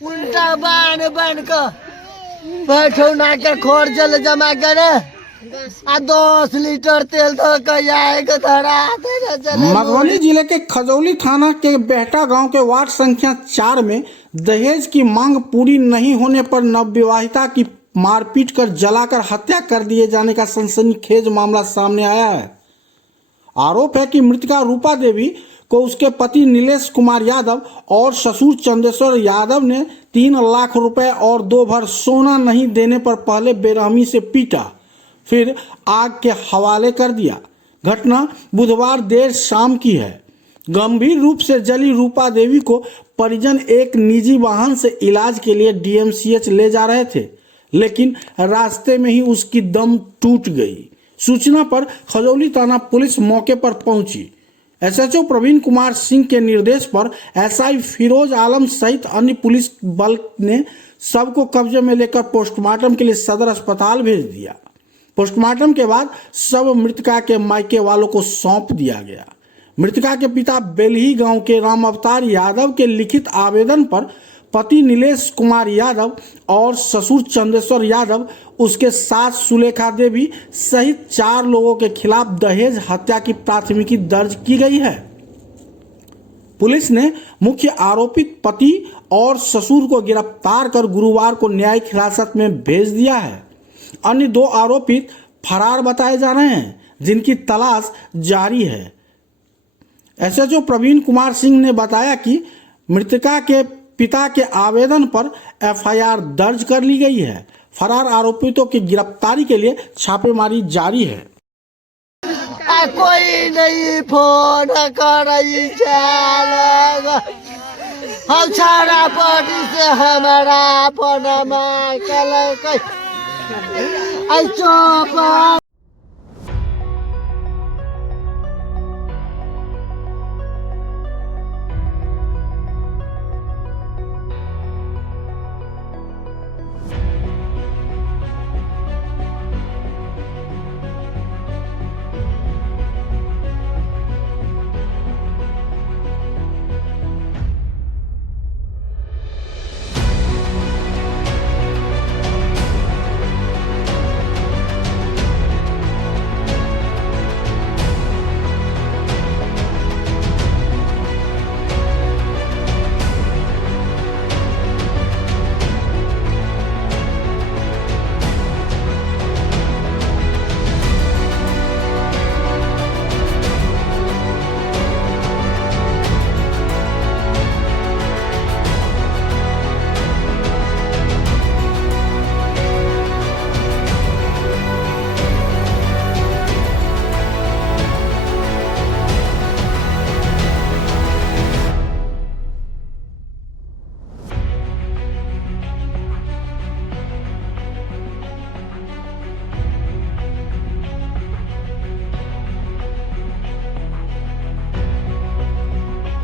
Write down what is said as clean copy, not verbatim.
उल्टा बांध बांध कर बैठौना के खर्च जमा करे 10 लीटर तेल तो धरा मधुबनी जिले के खजौली थाना के बेहटा गांव के वार्ड संख्या 4 में दहेज की मांग पूरी नहीं होने पर नवविवाहिता की मारपीट कर जलाकर हत्या कर दिए जाने का सनसनीखेज मामला सामने आया है। आरोप है कि मृतका रूपा देवी को उसके पति नीलेश कुमार यादव और ससुर चंदेश्वर यादव ने 3 लाख रुपए और 2 भर सोना नहीं देने पर पहले बेरहमी से पीटा, फिर आग के हवाले कर दिया। घटना बुधवार देर शाम की है। गंभीर रूप से जली रूपा देवी को परिजन एक निजी वाहन से इलाज के लिए डीएमसीएच ले जा रहे थे, लेकिन रास्ते में ही उसकी दम टूट गई। सूचना पर खजौली थाना पुलिस मौके पर पहुंची। एसएचओ प्रवीण कुमार सिंह के निर्देश पर एसआई फिरोज आलम सहित अन्य पुलिस बल ने सबको कब्जे में लेकर पोस्टमार्टम के लिए सदर अस्पताल भेज दिया। पोस्टमार्टम के बाद शव मृतका के मायके वालों को सौंप दिया गया। मृतका के पिता बेलही गांव के राम अवतार यादव के लिखित आवेदन पर पति नीलेश कुमार यादव और ससुर चंदेश्वर यादव, उसके सास सुलेखा देवी सहित 4 लोगों के खिलाफ दहेज हत्या की प्राथमिकी दर्ज की गई है। पुलिस ने मुख्य आरोपित पति और ससुर को गिरफ्तार कर गुरुवार को न्यायिक हिरासत में भेज दिया है। अन्य 2 आरोपित फरार बताए जा रहे हैं, जिनकी तलाश जारी है। एसएचओ प्रवीण कुमार सिंह ने बताया कि मृतका के पिता के आवेदन पर एफआईआर दर्ज कर ली गई है। फरार आरोपितों की गिरफ्तारी के लिए छापेमारी जारी है। कोई नहीं फोन हम सारा पार्टी से हमारा फोन में